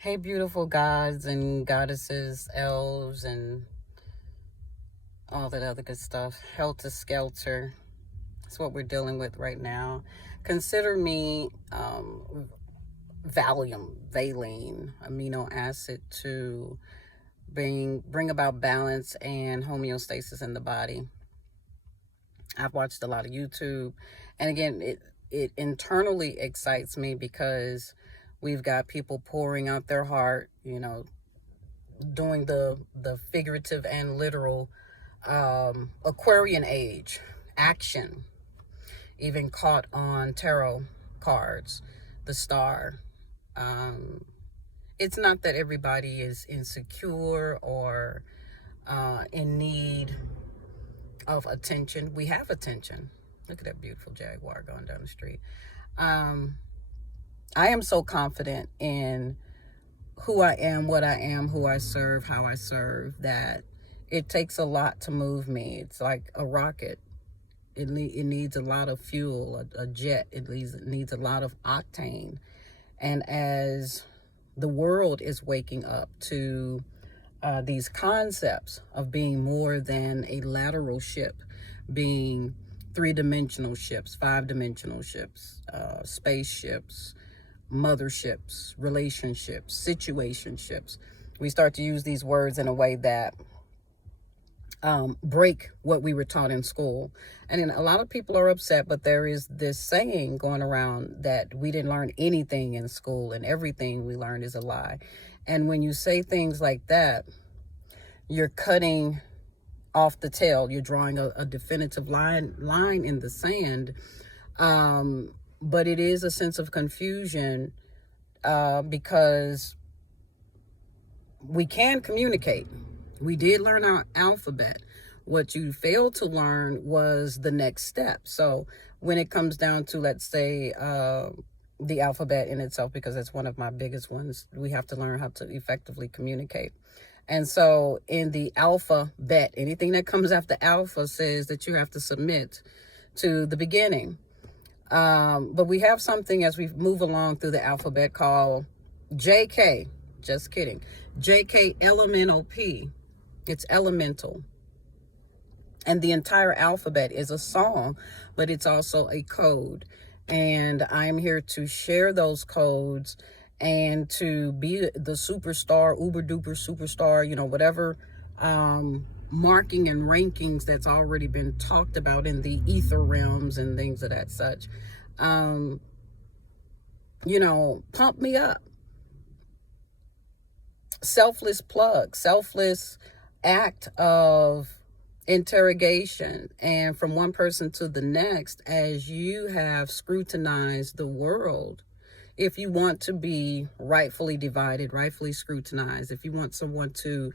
Hey, beautiful gods and goddesses, elves, and all that other good stuff. Helter skelter. That's what we're dealing with right now. Consider me Valium, Valine, amino acid to bring about balance and homeostasis in the body. I've watched a lot of YouTube, and again, it internally excites me because we've got people pouring out their heart, doing the figurative and literal Aquarian age action, even caught on tarot cards, the star. Um, it's not that everybody is insecure or in need of attention. We have attention. Look at that beautiful jaguar going down the street. Um, I am so confident in who I am, what I am, who I serve, how I serve, that it takes a lot to move me. It's like a rocket. It needs a lot of fuel, a jet. It needs a lot of octane. And as the world is waking up to these concepts of being more than a lateral ship, being three-dimensional ships, five-dimensional ships, spaceships, motherships, relationships, situationships. We start to use these words in a way that break what we were taught in school. And then a lot of people are upset, but there is this saying going around that we didn't learn anything in school and everything we learned is a lie. And when you say things like that, you're cutting off the tail. You're drawing a definitive line in the sand. But it is a sense of confusion because we can communicate. We did learn our alphabet. What you failed to learn was the next step. So when it comes down to, let's say, the alphabet in itself, because that's one of my biggest ones, we have to learn how to effectively communicate. And so in the alphabet, anything that comes after alpha says that you have to submit to the beginning. But we have something as we move along through the alphabet called JK. Just kidding. JK elemental P. It's elemental. And the entire alphabet is a song, but it's also a code. And I'm here to share those codes and to be the superstar, uber duper superstar, whatever marking and rankings that's already been talked about in the ether realms and things of that such. Pump me up. Selfless plug, selfless act of interrogation, and from one person to the next, as you have scrutinized the world. If you want to be rightfully divided, rightfully scrutinized, if you want someone to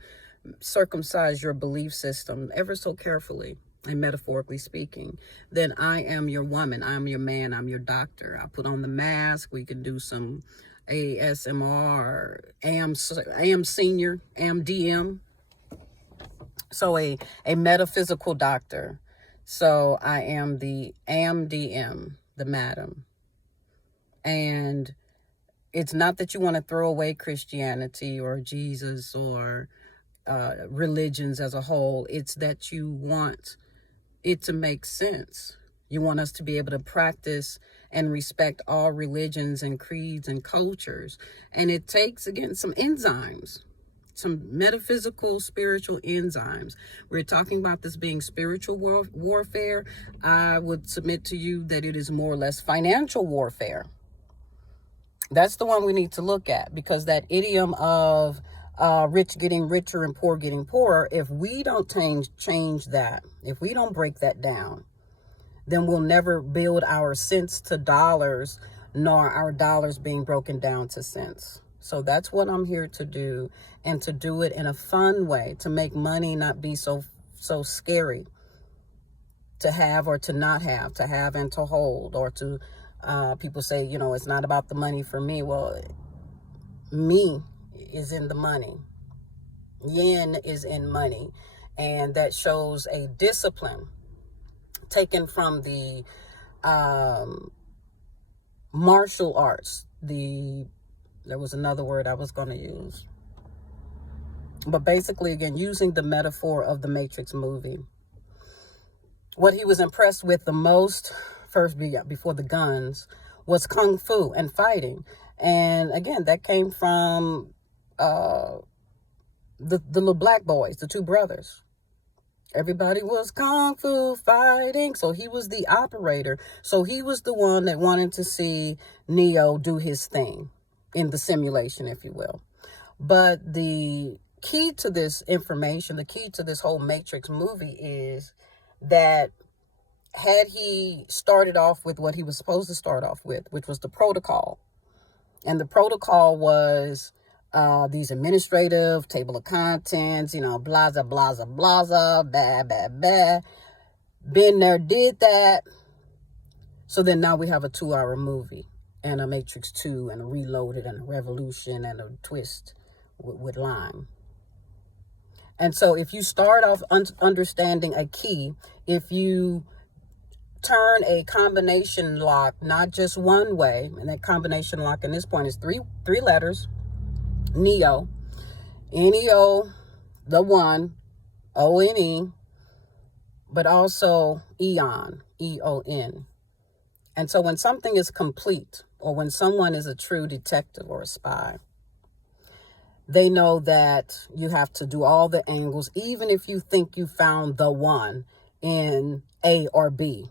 circumcise your belief system ever so carefully and metaphorically speaking, then I am your woman, I'm your man, I'm your doctor. I put on the mask, we can do some ASMR, AM senior, AM DM. So a metaphysical doctor. So I am the AMDM, the madam. And it's not that you want to throw away Christianity or Jesus or religions as a whole. It's that you want it to make sense. You want us to be able to practice and respect all religions and creeds and cultures. And it takes, again, some enzymes, some metaphysical, spiritual enzymes. We're talking about this being spiritual warfare. I would submit to you that it is more or less financial warfare. That's the one we need to look at, because that idiom of rich getting richer and poor getting poorer, if we don't change that, if we don't break that down, then we'll never build our cents to dollars, nor our dollars being broken down to cents. So that's what I'm here to do, and to do it in a fun way, to make money not be so scary to have or to not have, to have and to hold, or to people say, it's not about the money for me. Well, me is in the money. Yin is in money. And that shows a discipline taken from the martial arts, the There was another word I was going to use. But basically, again, using the metaphor of the Matrix movie, what he was impressed with the most, first before the guns, was kung fu and fighting. And again, that came from the little black boys, the two brothers. Everybody was kung fu fighting. So he was the operator. So he was the one that wanted to see Neo do his thing in the simulation, if you will. But the key to this information, the key to this whole Matrix movie is that had he started off with what he was supposed to start off with, which was the protocol, and the protocol was these administrative table of contents, blaza, blaza, blaza, bah. Been there, did that. So then now we have a 2-hour movie and a Matrix 2 and a Reloaded and a Revolution and a twist with Lime. And so if you start off understanding a key, if you turn a combination lock not just one way, and that combination lock in this point is three letters, Neo, N-E-O, the one, O-N-E, but also Eon, E-O-N. And so when something is complete, or when someone is a true detective or a spy, they know that you have to do all the angles, even if you think you found the one in A or B.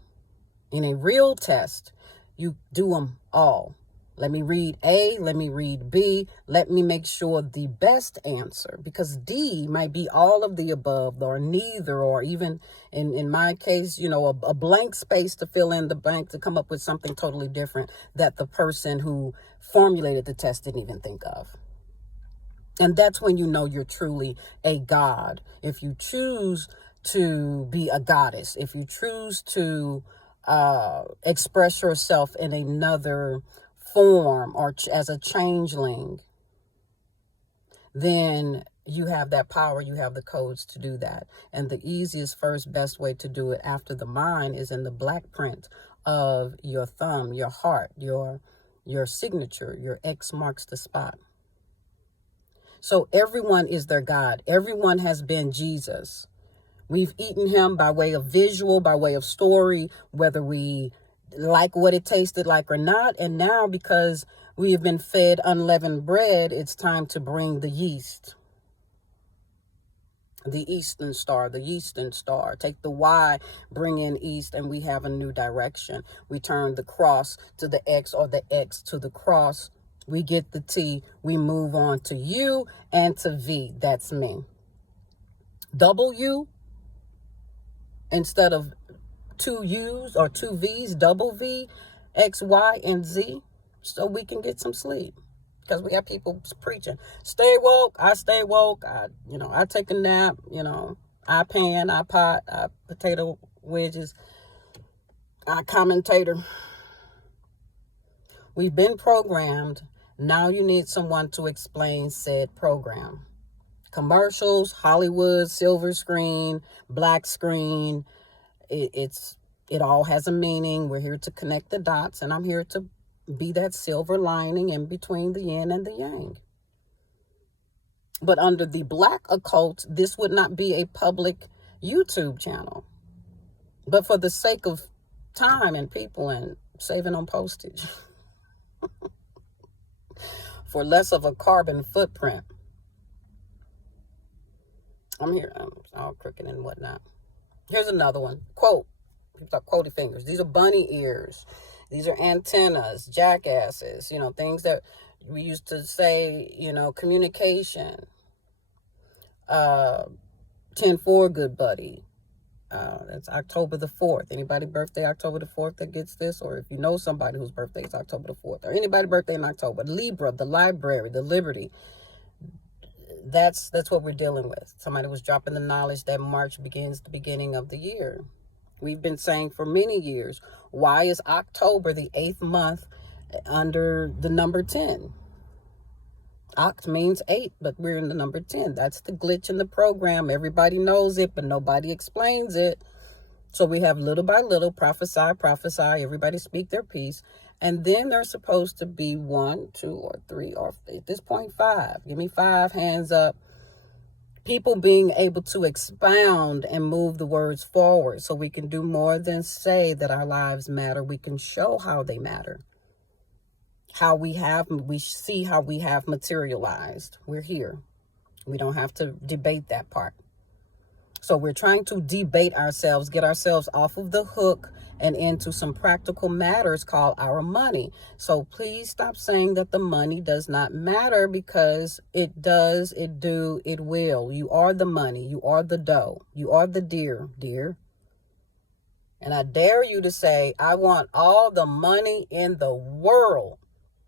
In a real test, you do them all. Let me read A, let me read B, let me make sure the best answer, because D might be all of the above or neither, or even in my case, a blank space to fill in the blank to come up with something totally different that the person who formulated the test didn't even think of. And that's when you know you're truly a god. If you choose to be a goddess, if you choose to express yourself in another form or as a changeling, then you have that power, you have the codes to do that. And the easiest, best way to do it after the mind is in the black print of your thumb, your heart, your signature. Your X marks the spot. So everyone is their God. Everyone has been Jesus. We've eaten him by way of visual, by way of story, whether we like what it tasted like or not. And now, because we have been fed unleavened bread, it's time to bring the yeast. The Eastern Star, the Eastern Star. Take the Y, bring in East, and we have a new direction. We turn the cross to the X, or the X to the cross. We get the T, we move on to U and to V. That's me. W, instead of 2 U's or 2 V's, double V, X, Y, and Z, so we can get some sleep. Because we have people preaching, stay woke, I stay woke, I take a nap, I pan, I pot, I potato wedges, I commentator. We've been programmed. Now you need someone to explain said program. Commercials, Hollywood, silver screen, black screen. It all has a meaning. We're here to connect the dots, and I'm here to be that silver lining in between the yin and the yang. But under the black occult, this would not be a public YouTube channel. But for the sake of time and people and saving on postage, for less of a carbon footprint, I'm here. I'm all crooked and whatnot. Here's another one. Quote. People talk quotey fingers. These are bunny ears. These are antennas, jackasses, things that we used to say, communication. 10-4, good buddy. That's October the 4th. Anybody birthday October the 4th that gets this? Or if you know somebody whose birthday is October the 4th, or anybody birthday in October. Libra, the library, the liberty. That's what we're dealing with. Somebody was dropping the knowledge that March begins the beginning of the year. We've been saying for many years, why is October the 8th month under the number 10? Oct means 8, but we're in the number 10. That's the glitch in the program. Everybody knows it, but nobody explains it. So we have little by little, prophesy, everybody speak their piece. And then there's supposed to be 1, 2, or 3, or at this point, 5. Give me 5 hands up. People being able to expound and move the words forward so we can do more than say that our lives matter. We can show how they matter. We see how we have materialized. We're here. We don't have to debate that part. So we're trying to debate ourselves, get ourselves off of the hook and into some practical matters called our money. So please stop saying that the money does not matter, because it does, it do, it will. You are the money. You are the dough. You are the dear. And I dare you to say, I want all the money in the world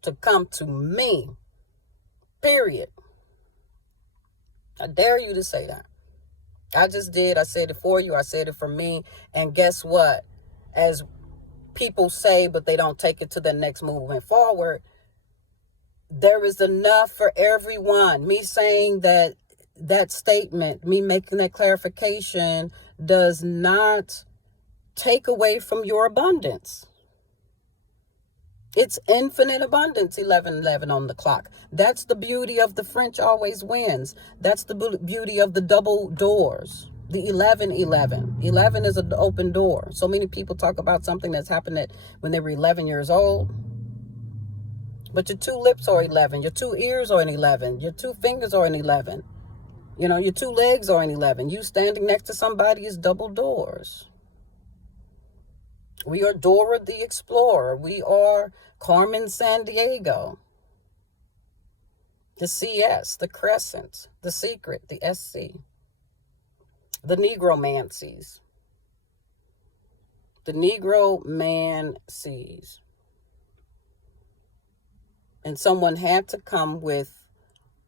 to come to me. Period. I dare you to say that. I just did. I said it for you. I said it for me. And guess what? As people say, but they don't take it to the next movement forward, there is enough for everyone. Me saying that statement, me making that clarification, does not take away from your abundance. It's infinite abundance, 11:11 on the clock. That's the beauty of the French always wins. That's the beauty of the double doors. The 11:11. 11 is an open door. So many people talk about something that's happened when they were 11 years old. But your 2 lips are 11. Your 2 ears are an 11. Your 2 fingers are an 11. Your 2 legs are an 11. You standing next to somebody is double doors. We are Dora the Explorer. We are Carmen Sandiego. The CS, the Crescent, the Secret, the SC. The Negromancies. The Negromancies. And someone had to come with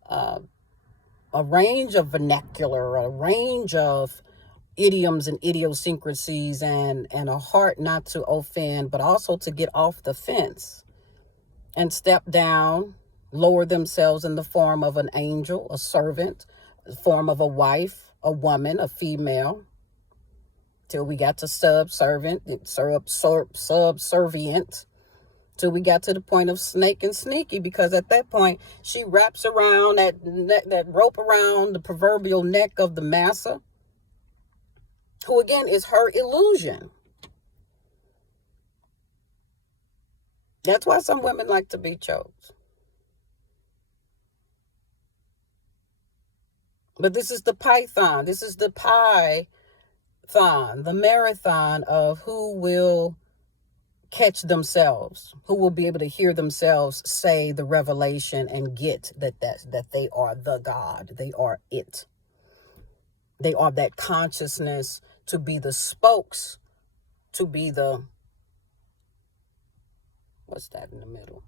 a range of vernacular, a range of idioms and idiosyncrasies, and a heart not to offend, but also to get off the fence and step down, lower themselves in the form of an angel, a servant, the form of a wife, a woman, a female, till we got to subservient, till we got to the point of snake and sneaky, because at that point she wraps around that rope around the proverbial neck of the massa, who again is her illusion. That's why some women like to be choked. But this is the python. This is the python, the marathon of who will catch themselves, who will be able to hear themselves say the revelation and get that they are the God. They are it. They are that consciousness to be the spokes, to be the, what's that in the middle?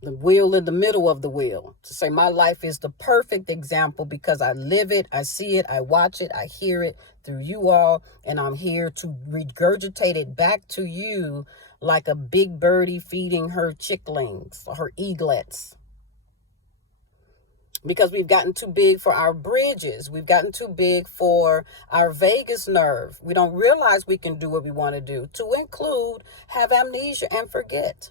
The wheel in the middle of the wheel. To say my life is the perfect example because I live it, I see it, I watch it, I hear it through you all, and I'm here to regurgitate it back to you like a big birdie feeding her chicklings, her eaglets. Because we've gotten too big for our bridges. We've gotten too big for our vagus nerve. We don't realize we can do what we want to do, to include have amnesia and forget.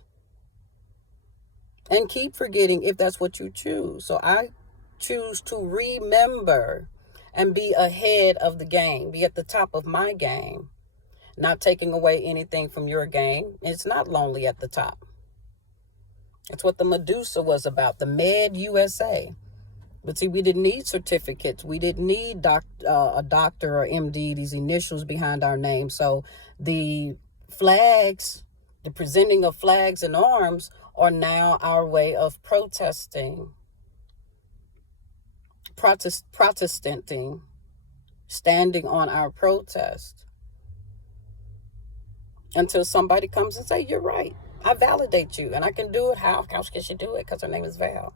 And keep forgetting if that's what you choose. So I choose to remember and be ahead of the game, be at the top of my game, not taking away anything from your game. It's not lonely at the top. That's what the Medusa was about, the Med USA. But see, we didn't need certificates. We didn't need a doctor or MD, these initials behind our name. So the flags, the presenting of flags and arms are now our way of protesting, protestanting, standing on our protest until somebody comes and say, you're right. I validate you and I can do it. How can she do it? Because her name is Val.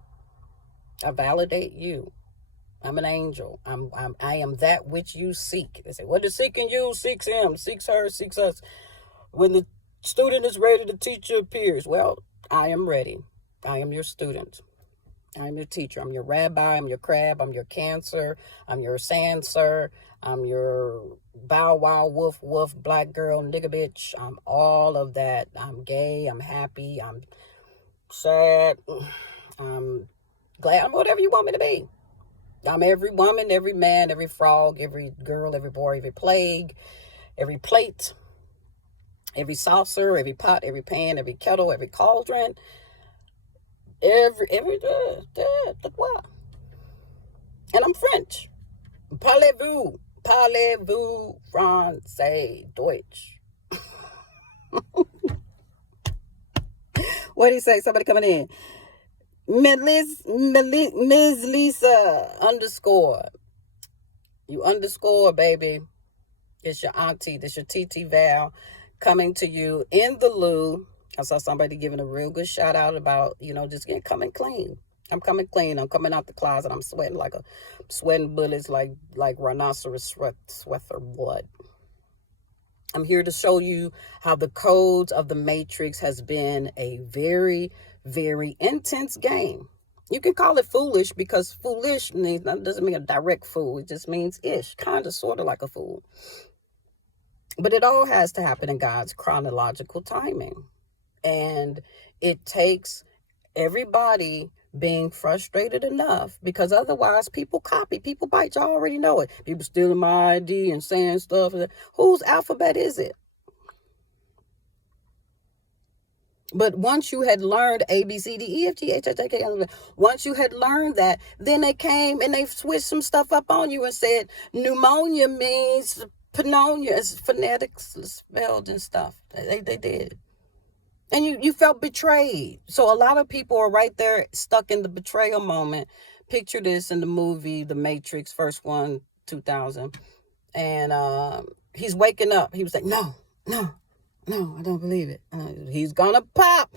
I validate you. I'm an angel. I am that which you seek. They say, what is seeking you? Seeks him, seeks her, seeks us. When the student is ready, the teacher appears. Well, I am ready. I am your student. I'm your teacher. I'm your rabbi. I'm your crab. I'm your cancer. I'm your sanser. I'm your bow wow woof woof black girl nigga bitch. I'm all of that. I'm gay. I'm happy. I'm sad. I'm glad. I'm whatever you want me to be. I'm every woman, every man, every frog, every girl, every boy, every plague, every plate, every saucer, every pot, every pan, every kettle, every cauldron, every what? And I'm French. Parlez-vous français, Deutsch. What do you say? Somebody coming in. Ms. Lisa underscore. You underscore, baby. It's your auntie. This your TT Val coming to you in the loo. I saw somebody giving a real good shout out about, just getting coming clean. I'm coming clean. I'm coming out the closet. I'm sweating bullets like rhinoceros sweater blood. I'm here to show you how the codes of the Matrix has been a very, very intense game. You can call it foolish because foolish doesn't mean a direct fool. It just means ish, kind of, sort of like a fool. But it all has to happen in God's chronological timing. And it takes everybody being frustrated enough, because otherwise people copy, people bite. Y'all already know it. People stealing my ID and saying stuff. Whose alphabet is it? But once you had learned A, B, C, D, E, F, G, H, I, J, K, L, M, once you had learned that, then they came and they switched some stuff up on you and said pneumonia means pneumonia. It's phonetics spelled and stuff. They did. And you felt betrayed. So a lot of people are right there stuck in the betrayal moment. Picture this in the movie The Matrix, first one, 2000. And he's waking up. He was like, no, I don't believe it. He's gonna pop.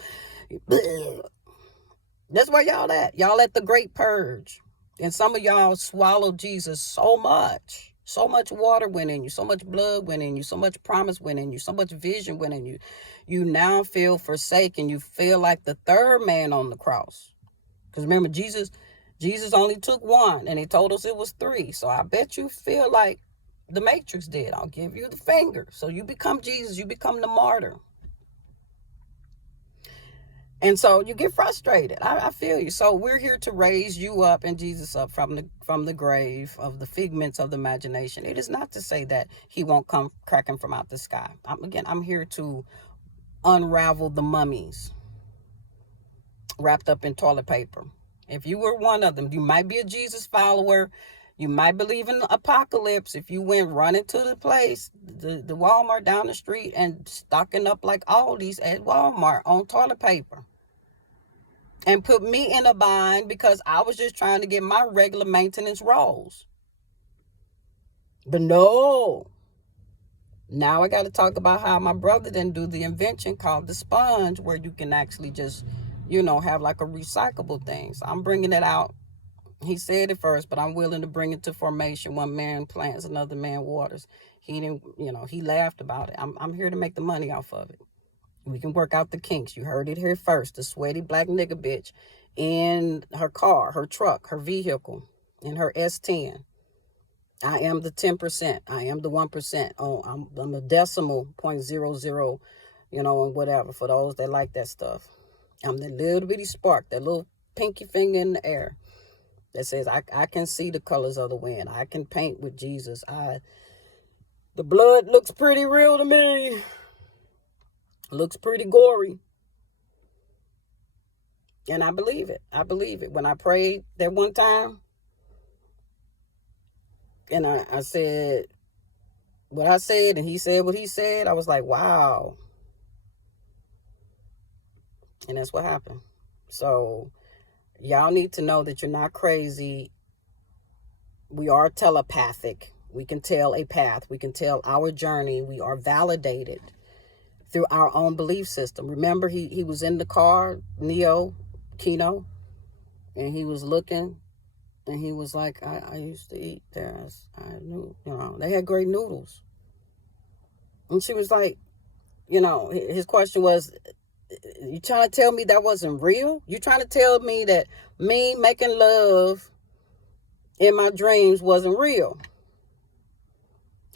That's where y'all at. Y'all at the great purge. And some of y'all swallowed Jesus so much. So much water went in you, so much blood went in you, so much promise went in you, so much vision went in you. You now feel forsaken. You feel like the third man on the cross. Because remember, Jesus only took one, and he told us it was three. So I bet you feel like the Matrix did. I'll give you the finger. So you become Jesus. You become the martyr. And so you get frustrated. I feel you. So we're here to raise you up and Jesus up from the grave of the figments of the imagination. It is not to say that he won't come cracking from out the sky. I'm here to unravel the mummies wrapped up in toilet paper. If you were one of them, you might be a Jesus follower. You might believe in the apocalypse. If you went running to the place, the Walmart down the street, and stocking up like Aldi's at Walmart on toilet paper, and put me in a bind because I was just trying to get my regular maintenance rolls. But no. Now I got to talk about how my brother didn't do the invention called the sponge, where you can actually just, have like a recyclable thing. So I'm bringing it out. He said it first, but I'm willing to bring it to formation. One man plants, another man waters. He didn't, he laughed about it. I'm here to make the money off of it. We can work out the kinks. You heard it here first. The sweaty black nigga bitch in her car, her truck, her vehicle, in her S10. I am the 10%. I am the 1%. Oh, I'm a decimal 0.00, and whatever, for those that like that stuff. I'm the little bitty spark, that little pinky finger in the air that says I can see the colors of the wind. I can paint with Jesus. The blood looks pretty real to me. Looks pretty gory. And I believe it. When I prayed that one time, and I said what I said, and he said what he said, I was like, wow. And that's what happened. So y'all need to know that you're not crazy. We are telepathic. We can tell a path. We can tell our journey. We are validated through our own belief system. Remember, he was in the car, Kino, and he was looking, and he was like, I used to eat there. I knew, they had great noodles. And she was like, his question was, You trying to tell me that wasn't real? You trying to tell me that me making love in my dreams wasn't real?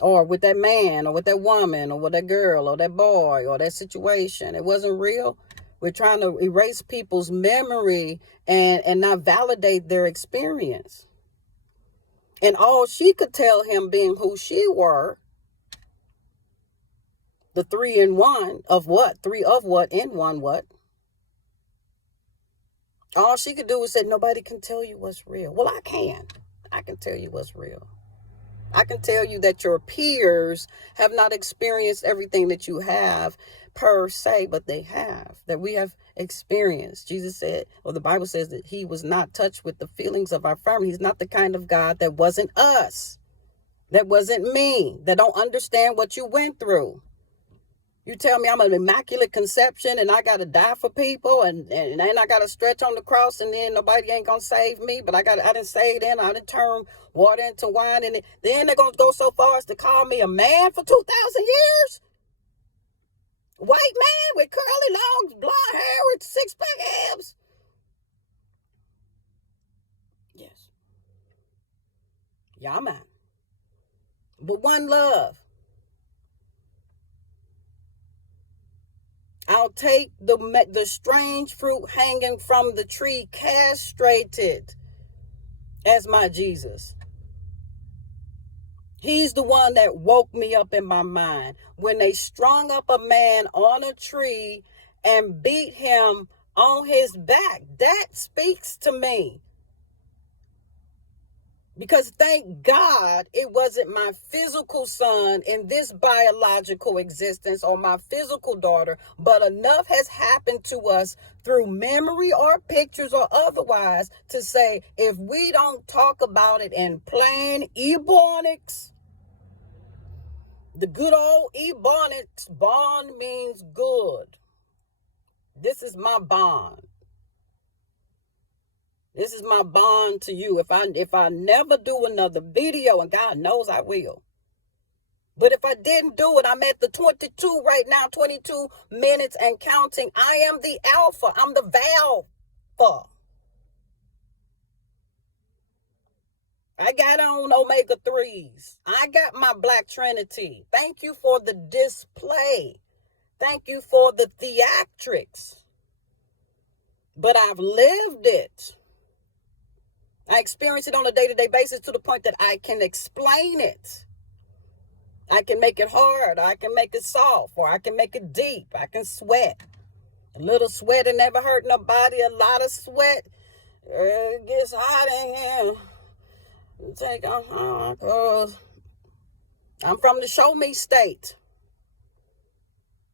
Or with that man, or with that woman, or with that girl, or that boy, or that situation, it wasn't real? We're trying to erase people's memory and not validate their experience. And all she could tell him, being who she were, the 3 in 1 of what? 3 of what in 1 what? All she could do was say, nobody can tell you what's real. Well, I can. I can tell you what's real. I can tell you that your peers have not experienced everything that you have per se, but they have, that we have experienced. Jesus said, or the Bible says, that he was not touched with the feelings of our infirmity. He's not the kind of God that wasn't us, that wasn't me, that don't understand what you went through. You tell me I'm an immaculate conception and I got to die for people and then I got to stretch on the cross and then nobody ain't going to save me, but I didn't save them. I didn't turn water into wine. And then they're going to go so far as to call me a man for 2,000 years? White man with curly locks, blonde hair with 6-pack abs? Yes. Yeah, man. But one love. I'll take the strange fruit hanging from the tree, castrated, as my Jesus. He's the one that woke me up in my mind. When they strung up a man on a tree and beat him on his back, that speaks to me. Because thank God it wasn't my physical son in this biological existence or my physical daughter, but enough has happened to us through memory or pictures or otherwise to say, if we don't talk about it in plain Ebonics, the good old Ebonics, bond means good. This is my bond. This is my bond to you. If I never do another video, and God knows I will. But if I didn't do it, I'm at the 22 right now, 22 minutes and counting. I am the alpha. I'm the Valpha. I got on omega 3s. I got my black trinity. Thank you for the display. Thank you for the theatrics. But I've lived it. I experience it on a day-to-day basis to the point that I can explain it. I can make it hard. I can make it soft. Or I can make it deep. I can sweat. A little sweat and never hurt nobody. A lot of sweat. It gets hot in here. Take on because I'm from the show me state.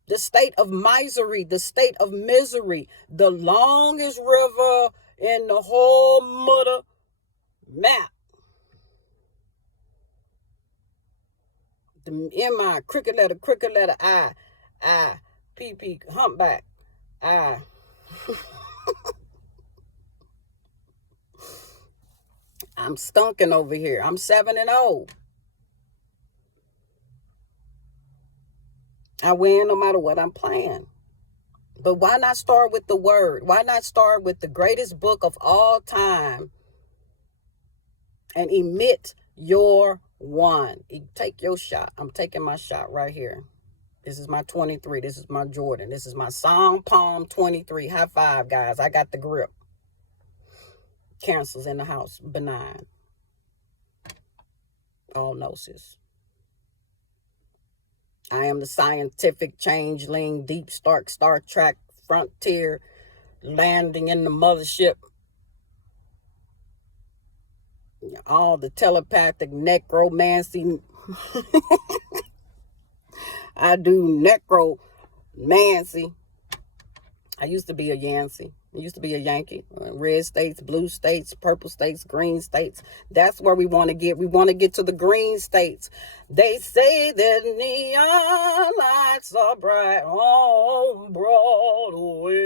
The state of misery. The state of misery. The longest river in the whole mother map. The M-I, crooked letter I, P, humpback, I. I'm stunking over here. I'm 7-0. I win no matter what I'm playing. But why not start with the word? Why not start with the greatest book of all time and emit your one? Take your shot. I'm taking my shot right here. This is my 23. This is my Jordan. This is my Song Palm 23. High five, guys. I got the grip. Cancer's in the house. Benign. All gnosis. I am the scientific changeling, deep Star Trek frontier, landing in the mothership. All the telepathic necromancy. I do necromancy. I used to be a Yancey. I used to be a Yankee. Red states, blue states, purple states, green states. That's where we want to get. We want to get to the green states. They say that neon lights are bright on Broadway.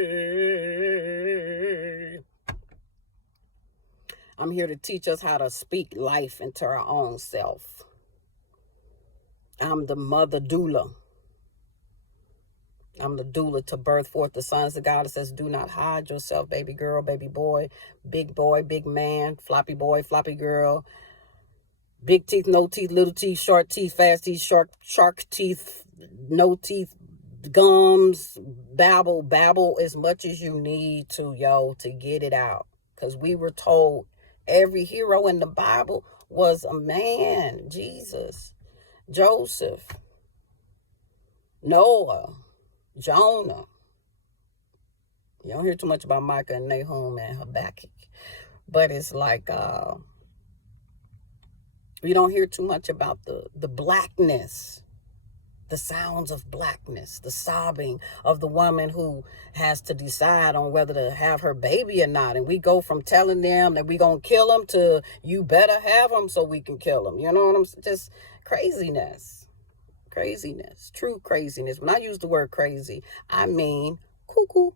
I'm here to teach us how to speak life into our own self. I'm the mother doula. I'm the doula to birth forth the sons of God. It says, do not hide yourself, baby girl, baby boy, big man, floppy boy, floppy girl, big teeth, no teeth, little teeth, short teeth, fast teeth, shark teeth, no teeth, gums, babble as much as you need to, to get it out. Because we were told every hero in the Bible was a man. Jesus, Joseph, Noah, Jonah. You don't hear too much about Micah and Nahum and Habakkuk. But it's like, we don't hear too much about the blackness, the sounds of blackness, the sobbing of the woman who has to decide on whether to have her baby or not. And we go from telling them that we're going to kill them to you better have them so we can kill them. You know what I'm saying? Just craziness, true craziness. When I use the word crazy, I mean cuckoo.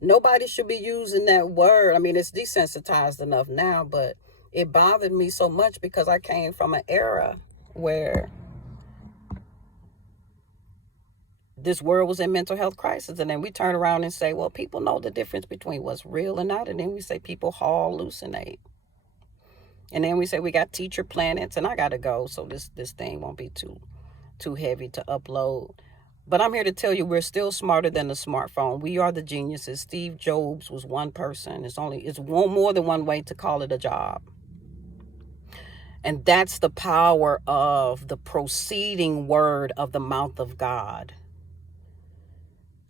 Nobody should be using that word. I mean, it's desensitized enough now, but it bothered me so much because I came from an era where this world was in mental health crisis. And then we turn around and say, well, people know the difference between what's real and not. And then we say people hallucinate. And then we say we got teacher planets, and I got to go. So this thing won't be too heavy to upload. But I'm here to tell you we're still smarter than the smartphone. We are the geniuses. Steve Jobs was one person. It's more than one way to call it a job. And that's the power of the proceeding word of the mouth of God.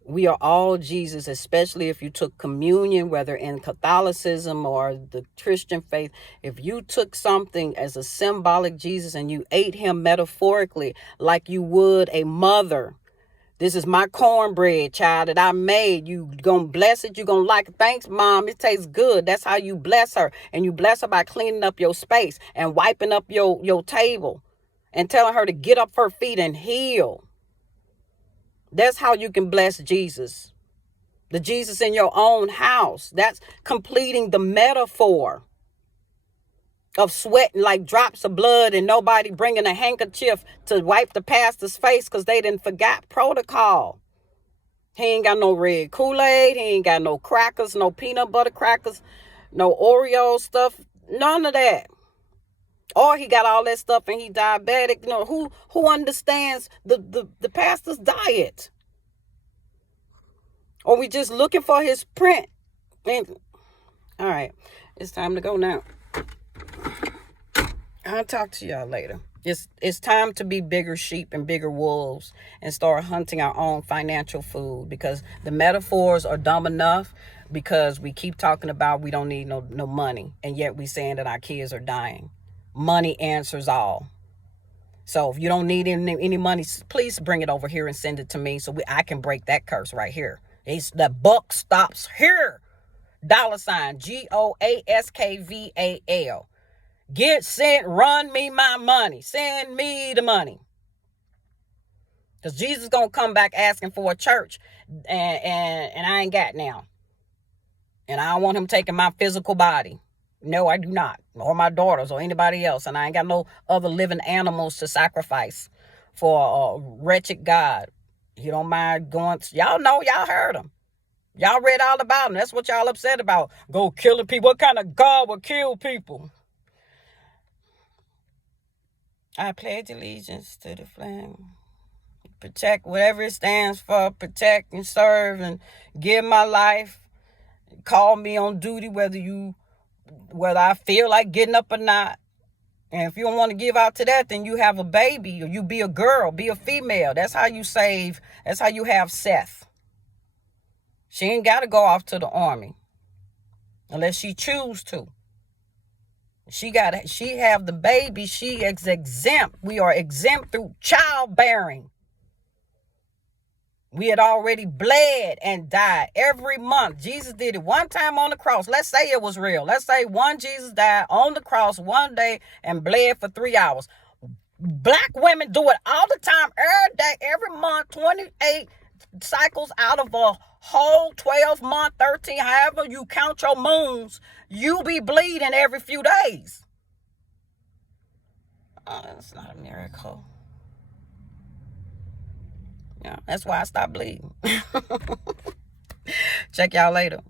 We are all Jesus, especially if you took communion, whether in Catholicism or the Christian faith. If you took something as a symbolic Jesus and you ate him metaphorically like you would a mother. This is my cornbread, child, that I made. You gonna bless it. You gonna like it. Thanks, Mom. It tastes good. That's how you bless her. And you bless her by cleaning up your space and wiping up your table and telling her to get up her feet and heal. That's how you can bless Jesus. The Jesus in your own house. That's completing the metaphor of sweating like drops of blood and nobody bringing a handkerchief to wipe the pastor's face because they didn't forgot protocol. He ain't got no red Kool-Aid. He ain't got no crackers, no peanut butter crackers, no Oreo stuff, none of that. Or he got all that stuff and he diabetic. You know, who understands the pastor's diet? Or we just looking for his print? And, all right, it's time to go now. I'll talk to y'all later. It's time to be bigger sheep and bigger wolves and start hunting our own financial food, because the metaphors are dumb enough because we keep talking about we don't need no money, and yet we saying that our kids are dying. Money answers all. So if you don't need any money, please bring it over here and send it to me so I can break that curse right here. The buck stops here. $, GoAskVal. Run me my money. Send me the money. Because Jesus going to come back asking for a church. And I ain't got now. And I don't want him taking my physical body. No, I do not. Or my daughters or anybody else. And I ain't got no other living animals to sacrifice for a wretched God. You don't mind going. Y'all know, y'all heard him. Y'all read all about him. That's what y'all upset about. Go killing people. What kind of God would kill people? I pledge allegiance to the flag. Protect whatever it stands for. Protect and serve and give my life. Call me on duty whether I feel like getting up or not. And if you don't want to give out to that, then you have a baby, or you be a girl, be a female. That's how you save. That's how you have Seth. She ain't got to go off to the army unless she choose to. She have the baby. She is exempt. We are exempt through childbearing. We had already bled and died every month. Jesus did it one time on the cross. Let's say it was real. Let's say Jesus died on the cross one day and bled for 3 hours. Black women do it all the time, every day, every month, 28 cycles out of a whole 12 month, 13, however you count your moons, you be bleeding every few days. It's not a miracle. Yeah, that's why I stopped bleeding. Check y'all later.